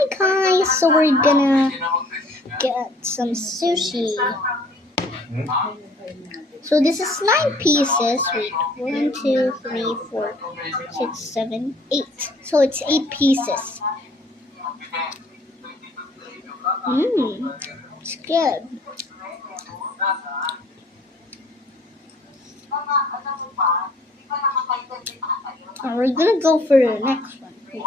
Hi guys, so we're gonna get some sushi. So this is 9 pieces. Wait, 1, 2, 3, 4, 6, 7, 8. So it's 8 pieces. It's good. And we're gonna go for the next one. Wait.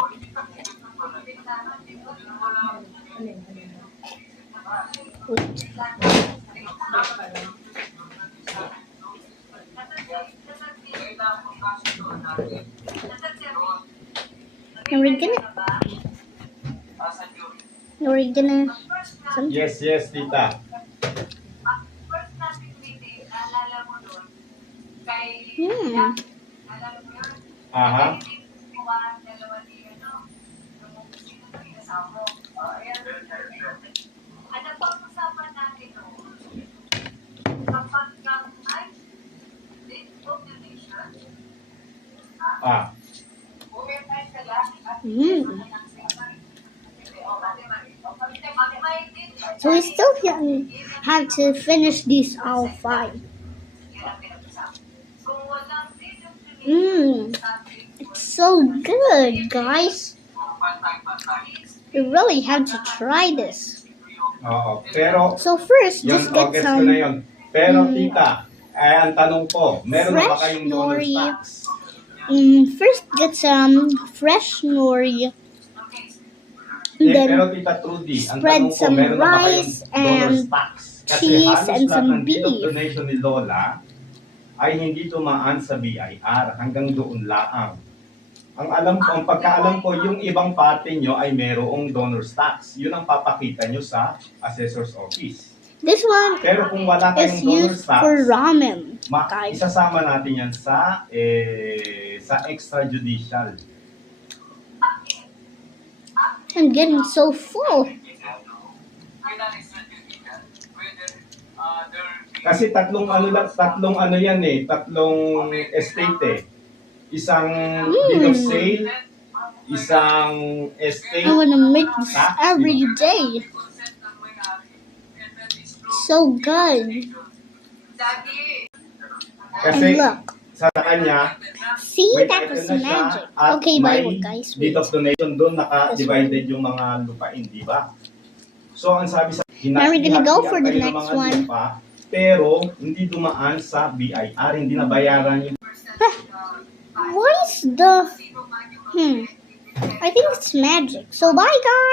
And we're gonna Yes, tita. Aha. Ah. So we still have to finish these all 5. It's so good, guys. You really have to try this. Oo. Pero, So first, yun, just get gets some ko na yun. Pero tita, ang tanong ko, meron na ba fresh kayong donor nori. stocks? First, get some fresh nori. Then pero tita Trudy, ang spread tanong ko, some meron na ba kayong rice donor and stocks? Kasi cheese halos and lahat some ng deed of beef. donation ni Lola ay hindi tumaan sa BIR. Hanggang doon laang. Ang pagkaalam ko, yung ibang parte nyo ay merong donor stocks. Yun ang papakita nyo sa assessor's office. This one Pero kung wala is kayong donor used stocks, for ramen, guys. isasama natin yan sa extrajudicial. I'm getting so full. Kasi tatlong estate eh. Isang deed of sale, isang estate. I wanna make this every day. So good. Kasi And look. sa kanya, See, wait, that was ito na siya, magic. at Okay, may bye guys. deed of donation doon, naka-divided yung mga lupain, di ba? So, ang sabi sa Now we're gonna go for the kayo ng next mga one. lupa, pero hindi dumaan sa BIR, hindi nabayaran yung... What is the... I think it's magic. So bye guys.